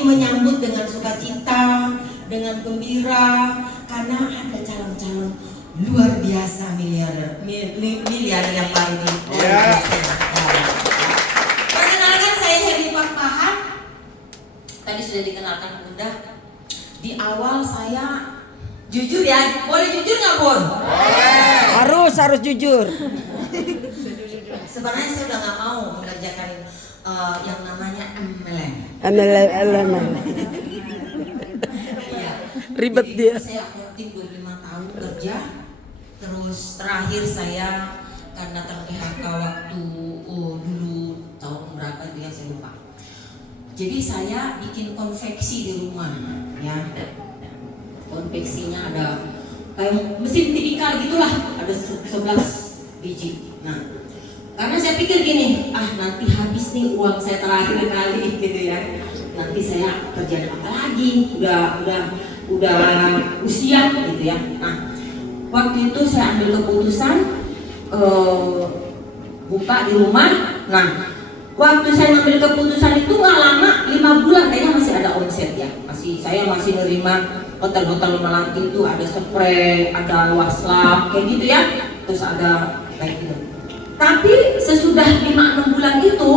ini menyambut dengan sukacita, dengan gembira, karena ada calon-calon luar biasa miliar yang baru ini. Perkenalkan, saya Heri Pakpahan. Tadi sudah dikenalkan Bunda. Di awal saya jujur ya, boleh jujur nggak Bun? Harus jujur. Sebenarnya saya udah nggak mau mengerjakan yang namanya MLM. Iya. Ribet Jadi, dia. Saya aktif 25 tahun kerja, terus terakhir saya karena ter-PHK waktu dulu tahun berapa itu ya saya lupa. Jadi saya bikin konveksi di rumah, ya. Konveksinya ada kayak mesin tipikal gitulah, ada 11 biji. Nah, karena saya pikir gini, nanti habis nih uang saya terakhir kali gitu ya. Nanti saya kerjaan apa lagi? Udah usia gitu ya. Nah, waktu itu saya ambil keputusan buka di rumah. Nah, waktu saya ambil keputusan itu nggak lama, 5 bulan kayaknya masih ada omset ya. Saya masih nerima botol-botol melati itu, ada spray, ada waslap kayak gitu ya. Terus ada kayak gitu. Tapi sesudah 5-6 bulan itu,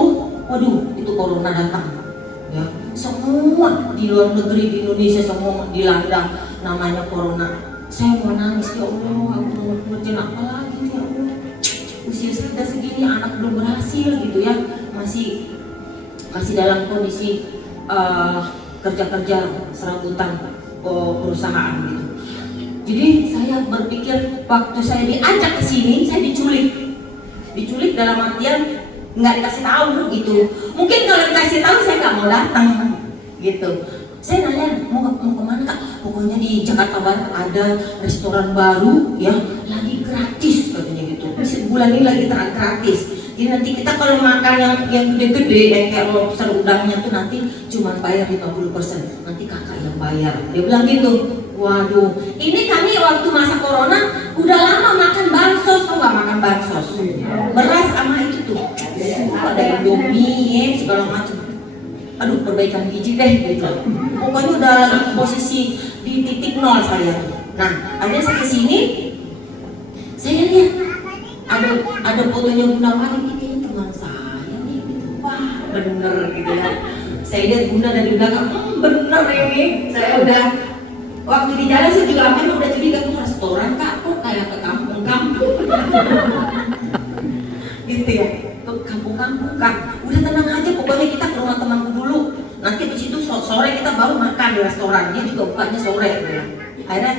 waduh, itu corona datang. Ya, semua di luar negeri, di Indonesia semua dilanda namanya corona. Saya mau nangis, ya Allah, aku mau kerjain apa lagi ya Allah. Usia kita segini, anak belum berhasil gitu ya, masih dalam kondisi kerja serabutan perusahaan gitu. Jadi saya berpikir waktu saya diajak ke sini, saya diculik dalam artian nggak dikasih tahu gitu. Mungkin kalau dikasih tahu saya nggak mau datang gitu. Saya nanya mau kemana Kak? Pokoknya di Jakarta Barat ada restoran baru ya, lagi gratis katanya gitu. Sebulan ini lagi gratis. Jadi nanti kita kalau makan yang gede-gede yang kayak lobster udangnya tuh nanti cuma bayar 50%. Nanti kakak yang bayar. Dia bilang gitu. Waduh, ini kami waktu masa corona udah lama makan bansos, kok nggak makan bansos? Beras sama itu tuh, ada Indomie, segala macam. Aduh, perbaikan gizi deh gitu. Pokoknya udah lagi posisi di titik nol saya. Nah, akhirnya saya kesini, saya lihat ada fotonya Bunda Mari, kayaknya teman saya nih gitu. Wah, bener gitu ya. Saya lihat Bunda dari belakang, bener ini. Saya udah waktu di jalan saya juga memang udah curiga, tuh restoran Kak, kok kayak ke kampung-kampung. Gitu ya, ke kampung-kampung Kak. Udah tenang aja, pokoknya kita ke rumah temanku dulu. Nanti di situ sore kita baru makan di restoran. Dia juga bukanya sore gitu ya. Akhirnya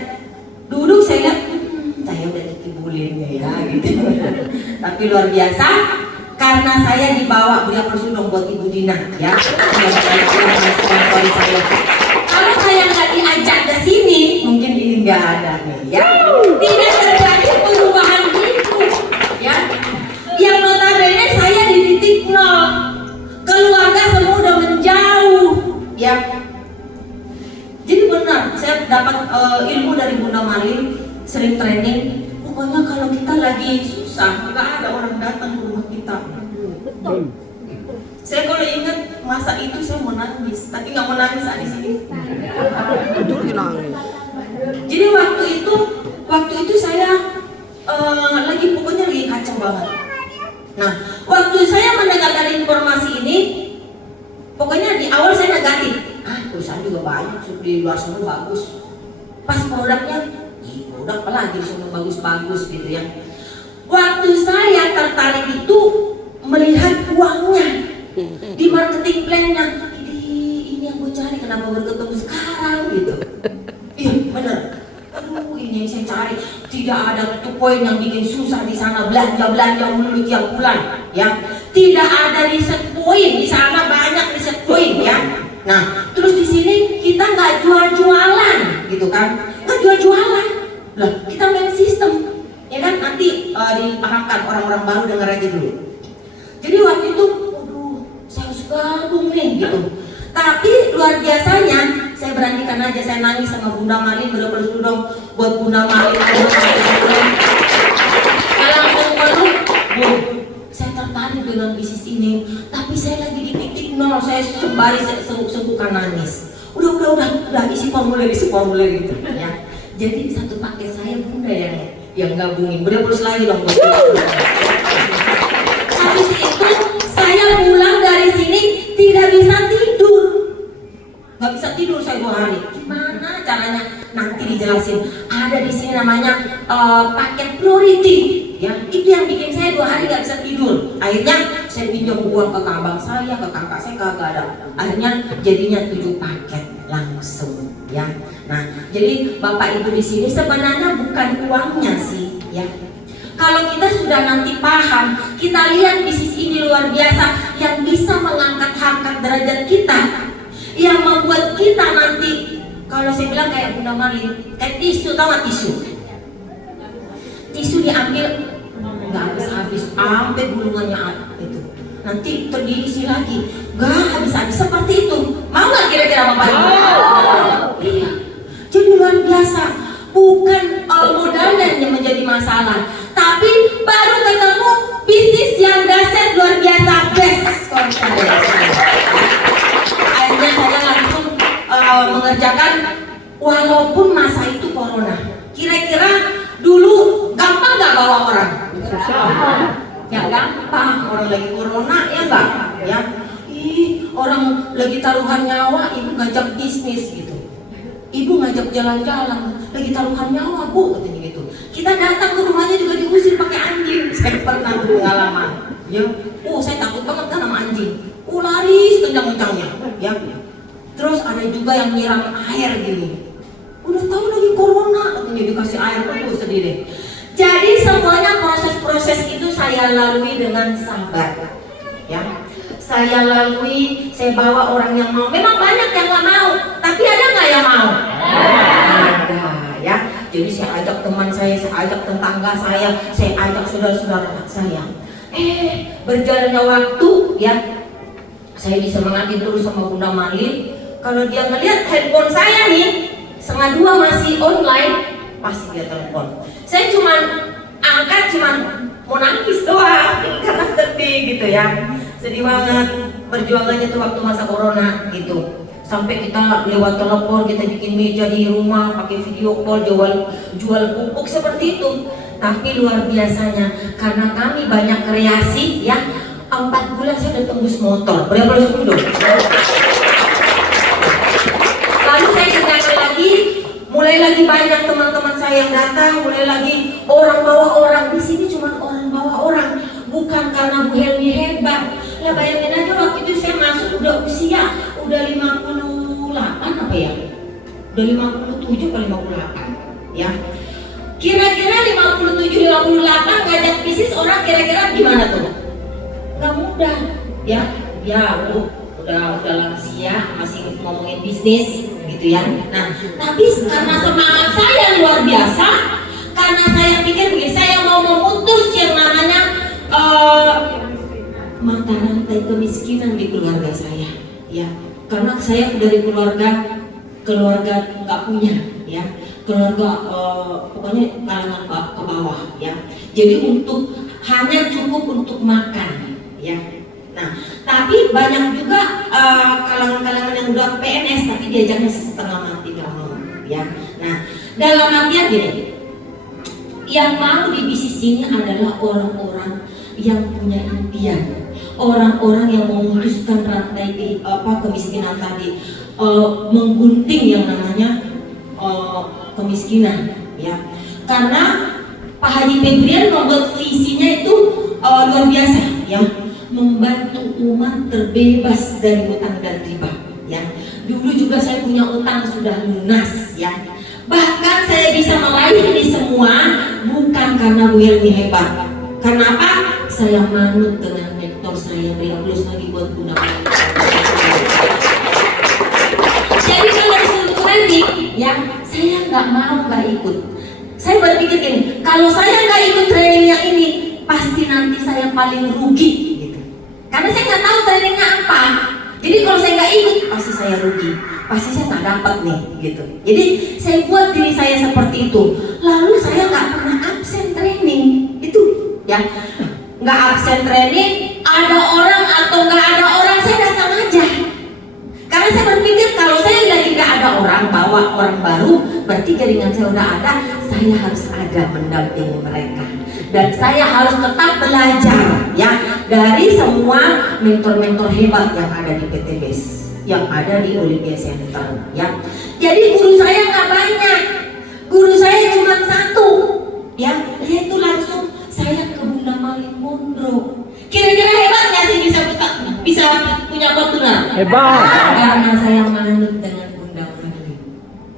duduk saya lihat, saya udah dikibulin ya gitu. Tapi luar biasa, karena saya dibawa beli apel sudong buat Ibu Dina ya. Kalau saya nggak diajak ke sini, mungkin ini nggak ada nih ya. Tidak terjadi perubahan itu ya. Yang notabene saya di titik nol, keluarga semua udah menjauh ya. Jadi benar, saya dapat ilmu dari Bunda Mali, sering training. Pokoknya kalau kita lagi susah, nggak ada orang datang ke rumah kita. Saya kalau ingat masa itu saya mau nangis, tapi nggak mau nangis saat di sini. Jadi waktu itu saya pokoknya lagi kacau banget. Nah, waktu saya mendengarkan informasi ini, pokoknya di awal saya negatif. Perusahaan juga banyak di luar sana bagus. Pas produknya, produk apa lagi di sana bagus-bagus gitu ya. Waktu saya tertarik itu melihat uangnya di marketing plan-nya. Ini yang gue cari, kenapa baru ketemu sekarang gitu. Iya bener. Aduh, ini yang saya cari. Tidak ada tuh poin yang bikin susah di sana, belanja mulu tiap bulan ya. Tidak ada riset poin di sana, banyak riset poin ya. Nah, terus di sini kita nggak jualan gitu kan? Nggak jualan. Lah, kita main sistem. Ya kan, nanti dipahamkan orang-orang baru, dengar aja dulu. Jadi waktu itu, waduh, saya harus gabung nih gitu. Tapi luar biasanya, saya beranikan aja, saya nangis sama Bunda Mali, bener-bener dong buat Bunda Mali. Saya langsung peluk, Bu, saya tertarik dengan bisnis ini, tapi saya lagi di titik nol. Saya sembari senggukan nangis. Udah isi formulir gitu ya. Jadi satu paket saya Bunda yang gabungin. Bunda plus lagi dong. Habis itu saya pulang dari sini tidak bisa tidur. Gak bisa tidur saya 2 hari. Gimana caranya? Nanti dijelasin. Ada di sini namanya paket priority. Ya, itu yang bikin saya 2 hari gak bisa tidur. Akhirnya saya pinjam uang ke abang saya, ke kakak saya kagak ada. Akhirnya jadinya 7 paket langsung. Ya, nah jadi bapak ibu di sini sebenarnya bukan uangnya sih. Ya, kalau kita sudah nanti paham, kita lihat bisnis ini luar biasa yang bisa mengangkat harkat derajat kita, yang membuat kita nanti, kalau saya bilang kayak Bunda Malin, kayak tisu, tau gak tisu? Tisu diambil nggak habis-habis, sampai gulungannya itu, nanti terdiisi lagi, nggak habis-habis seperti itu. Mau nggak kira-kira bapak ibu? Iya. Jadi luar biasa, bukan modalnya yang menjadi masalah, tapi baru ketemu bisnis yang dahsyat luar biasa, best concept. Akhirnya saya langsung mengerjakan walaupun masa itu corona. Kira-kira dulu gampang nggak bawa orang? Ya gampang, orang lagi corona ya enggak? Ya, orang lagi taruhan nyawa, ibu ngajak bisnis gitu. Ibu ngajak jalan-jalan, lagi taruhan nyawa bu, katanya gitu. Kita datang ke rumahnya juga diusir pakai anjing. Saya pernah tuh pengalaman. Ya, saya takut banget kan sama anjing. Lari sekencang-kencangnya. Ya. Terus ada juga yang nyiram air gini. Udah tahu lagi corona, katanya dikasih air terus sedih deh. Jadi semuanya proses-proses itu saya lalui dengan sabar. Ya. Saya lalui, saya bawa orang yang mau. Memang banyak yang nggak mau, tapi ada nggak yang mau? Ada, ya. Jadi saya ajak teman saya ajak tetangga saya ajak saudara-saudara saya. Berjalannya waktu, ya, saya disemangatin terus sama Bunda Malin. Kalau dia ngeliat handphone saya nih, 1:30 masih online, pasti dia telepon. Saya cuman angkat, mau nangis doang, karena sedih gitu ya. Sedih banget perjuangannya tuh waktu masa corona gitu. Sampai kita lewat telepon, kita bikin meja di rumah, pakai video call, jual pupuk seperti itu. Tapi luar biasanya, karena kami banyak kreasi ya, 4 bulan saya udah tembus motor. Berapa dong? Lalu saya tinggalkan lagi, mulai lagi banyak teman-teman saya yang datang, mulai lagi orang bawa orang. Di sini cuma orang bawa orang, bukan karena Bu Helmi hebat. Ya bayangin aja waktu itu saya masuk udah usia udah 58 apa ya? Udah 57 atau 58 ya. Kira-kira 57-58 ngajak bisnis orang kira-kira gimana tuh? Gak mudah ya. Ya udah lansia masih ngomongin bisnis gitu ya. Nah, tapi karena semangat saya luar biasa, karena saya pikir begini, saya mau memutus yang namanya mata rantai kemiskinan di keluarga saya, ya. Karena saya dari keluarga nggak punya, ya. Keluarga pokoknya kalangan ke bawah, ya. Jadi hanya cukup untuk makan, ya. Nah, tapi banyak juga kalangan-kalangan yang udah PNS tapi diajarnya setengah mati nggak mau, ya. Nah, dalam artian gini, yang mau di bisnis ini adalah orang-orang yang punya impian. Orang-orang yang memutuskan rantai kemiskinan tadi, menggunting yang namanya kemiskinan, ya. Karena Pak Haji Febrian membuat visinya itu luar biasa, ya, membantu umat terbebas dari utang dan riba, ya. Dulu juga saya punya utang sudah lunas, ya. Bahkan saya bisa meraih ini semua bukan karena Bu Helmi hebat. Kenapa? Saya manut dengan mentor saya, plus lagi buat Bunda Malin. Jadi kalau disuruh training, ya saya nggak ikut. Saya berpikir gini, kalau saya nggak ikut training yang ini, pasti nanti saya paling rugi, gitu. Karena saya nggak tahu trainingnya apa. Jadi kalau saya nggak ikut, pasti saya rugi. Pasti saya nggak dapat nih, gitu. Jadi saya buat diri saya seperti itu. Lalu saya nggak pernah absen training, itu, ya. Nggak absen training, ada orang atau nggak ada orang, saya datang aja. saya berpikir kalau saya lagi nggak ada orang, bawa orang baru, berarti jaringan saya udah ada. Saya harus ada mendampingi mereka, dan saya harus tetap belajar ya dari semua mentor-mentor hebat yang ada di PT BES, yang ada di Olympia Center ya. Jadi guru saya nggak banyak, guru saya cuma satu ya, yaitu langsung saya ke Bunda Malin Mondro. Kira-kira hebat nggak sih bisa punya Fortuner? Hebat. Karena saya manut dengan Bunda Malin.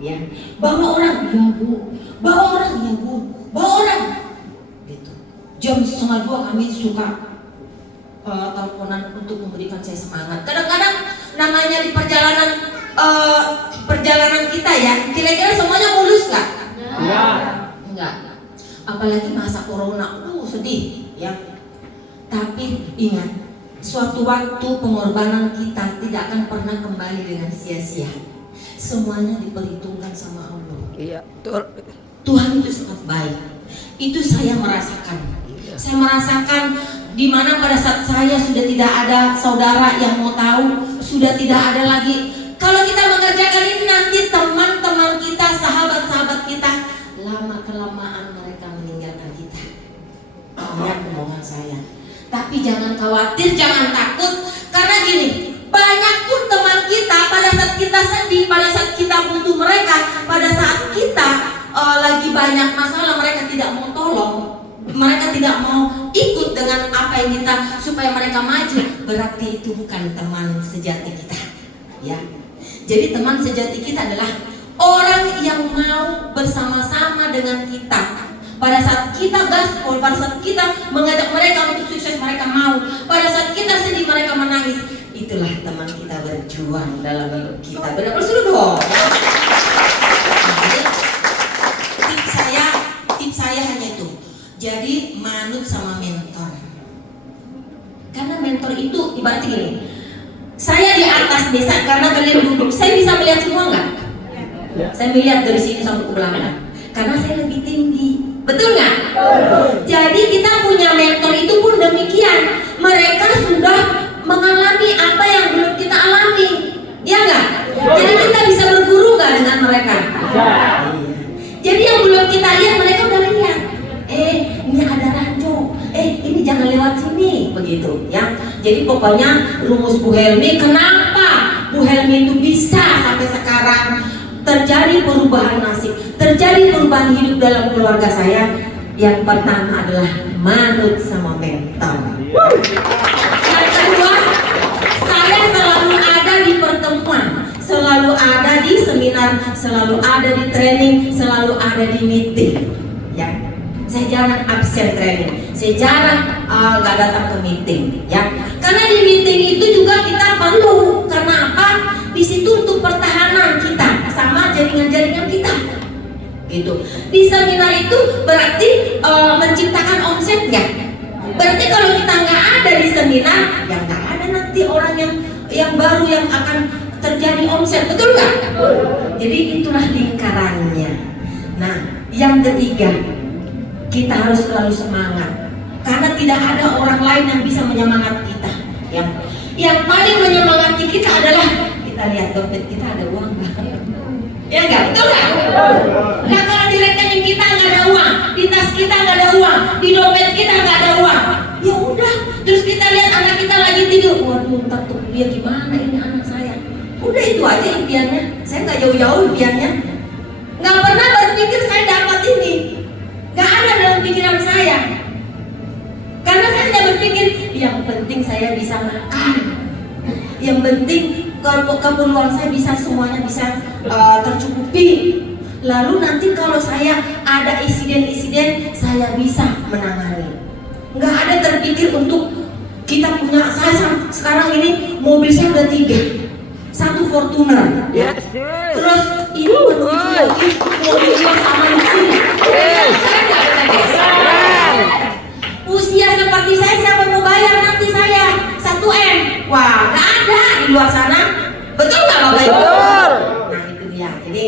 Ya, bawa orang ya bu, bawa orang ya bu, bawa orang. Gitu. Jam 1:30 kami suka teleponan untuk memberikan saya semangat. Kadang-kadang namanya di perjalanan kita ya, kira-kira semuanya mulus nggak? Enggak. Apalagi masa corona, sedih ya. Tapi ingat, suatu waktu pengorbanan kita tidak akan pernah kembali dengan sia-sia. Semuanya diperhitungkan sama Allah. Iya, betul. Tuhan itu sangat baik. Itu saya merasakan. Saya merasakan di mana pada saat saya sudah tidak ada saudara yang mau tahu, sudah tidak ada lagi. Kalau kita mengerjakan ini nanti teman-teman kita, sahabat-sahabat kita, lama kelamaan mereka meninggalkan kita. Lihat omongan saya. Tapi jangan khawatir, jangan takut, karena gini, banyak pun teman kita pada saat kita sedih, pada saat kita butuh mereka, pada saat kita lagi banyak masalah, mereka tidak mau tolong, mereka tidak mau ikut dengan apa yang kita supaya mereka maju. Berarti itu bukan teman sejati kita, ya. Jadi teman sejati kita adalah orang yang mau bersama-sama dengan kita. Pada saat kita gaspol, pada saat kita mengajak mereka untuk sukses, mereka mau. Pada saat kita sedih, mereka menangis. Itulah teman kita berjuang dalam hidup kita. Benar betul dong. Tips saya hanya itu. Jadi manut sama mentor. Karena mentor itu ibaratnya gini. Saya di atas desa karena kalian duduk. Saya bisa melihat semua nggak? Saya melihat dari sini sampai ke belakang. Karena saya lebih tinggi. Betul nggak? Jadi kita punya mentor itu pun demikian. Mereka sudah mengalami apa yang belum kita alami, ya nggak? Jadi kita bisa berguru nggak dengan mereka? Jadi yang belum kita lihat mereka udah lihat. Ini ada ranjau. Ini jangan lewat sini, begitu ya. Jadi pokoknya rumus Bu Helmi, kenapa Bu Helmi itu bisa sampai sekarang terjadi perubahan nasib, terjadi perubahan hidup dalam keluarga saya. Yang pertama adalah manut sama mentor. Yang kedua, saya selalu ada di pertemuan, selalu ada di seminar, selalu ada di training, selalu ada di meeting. Ya, saya jarang absen training, saya jarang nggak datang ke meeting. Ya, karena di meeting itu juga kita perlu. Karena apa? Di situ untuk pertahanan kita sama jaringan-jaringan kita, gitu. Di seminar itu berarti menciptakan omsetnya. Berarti kalau kita nggak ada di seminar, ya nggak ada nanti orang yang baru yang akan terjadi omset, betul nggak? Jadi itulah lingkarannya. Nah, yang ketiga, kita harus selalu semangat, karena tidak ada orang lain yang bisa menyemangati kita. Ya, yang paling menyemangati kita adalah kita lihat dompet kita ada uang nggak? Ya nggak, betul nggak? Nah, kalau di rekening kita nggak ada uang, di tas kita nggak ada uang, di dompet kita nggak ada uang, ya udah. Terus kita lihat anak kita lagi tidur, waduh, ntar tuh dia gimana ini anak saya. Udah itu aja impiannya. Saya nggak jauh-jauh impiannya. Nggak pernah berpikir saya dapat ini. Nggak ada dalam pikiran saya. Karena saya tidak berpikir yang penting saya bisa makan, yang penting keperluan saya bisa semuanya bisa tercukupi. Lalu nanti kalau saya ada insiden-insiden, saya bisa menangani. Nggak ada terpikir untuk kita punya, saya sekarang ini mobil saya udah 3, 1 Fortuner, ya. Terus ini menuju lagi mobilnya sama di sini. Saya nggak ada desa. Usia seperti saya siapa yang mau bayar nanti saya 1M? Wah, nggak ada di luar sana. Betul nggak Bapak Ibu? Betul. Nah itu dia. Jadi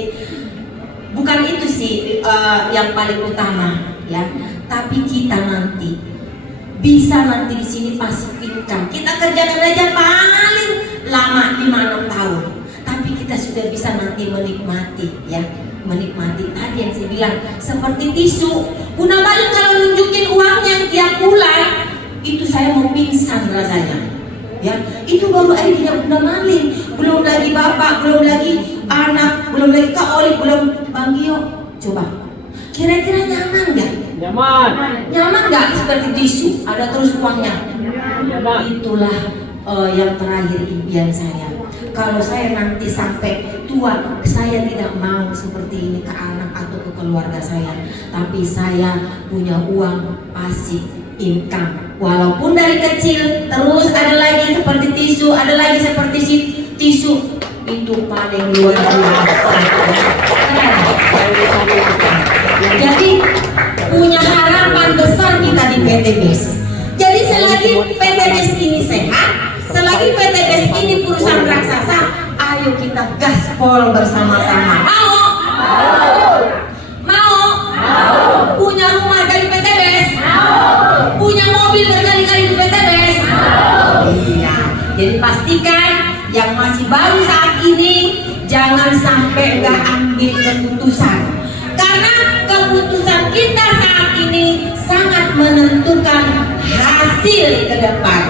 bukan itu sih yang paling utama, ya. Tapi kita nanti bisa nanti di sini passive income. Kita kerjakan aja paling lama 5-6 tahun. Tapi kita sudah bisa nanti menikmati ya, menikmati tadi yang saya bilang seperti tisu. Bunda Malin kalau nunjukin uangnya tiap bulan itu saya mau pingsan rasanya ya. Itu baru idenya Bunda Malin, belum lagi bapak, belum lagi anak, belum lagi Kak Oli, belum Bang Gio. Coba kira-kira nyaman nggak? Nyaman nggak seperti tisu ada terus uangnya? Itulah yang terakhir impian saya. Kalau saya nanti sampai tua, saya tidak mau seperti ini ke anak atau ke keluarga saya, tapi saya punya uang pasif income. Walaupun dari kecil, terus ada lagi seperti tisu, ada lagi seperti tisu, itu paling luar biasa. Jadi punya harapan besar kita di PT BES. Jadi selagi PT BES ini sehat, selagi PT BES ini perusahaan raksasa, ayo kita gaspol bersama-sama. Mau? Mau? Punya rumah dari PT BES? Punya mobil berkali-kali di PT BES? Iya. Jadi pastikan yang masih baru saat ini jangan sampai nggak ambil keputusan, karena keputusan kita saat ini sangat menentukan hasil ke depan.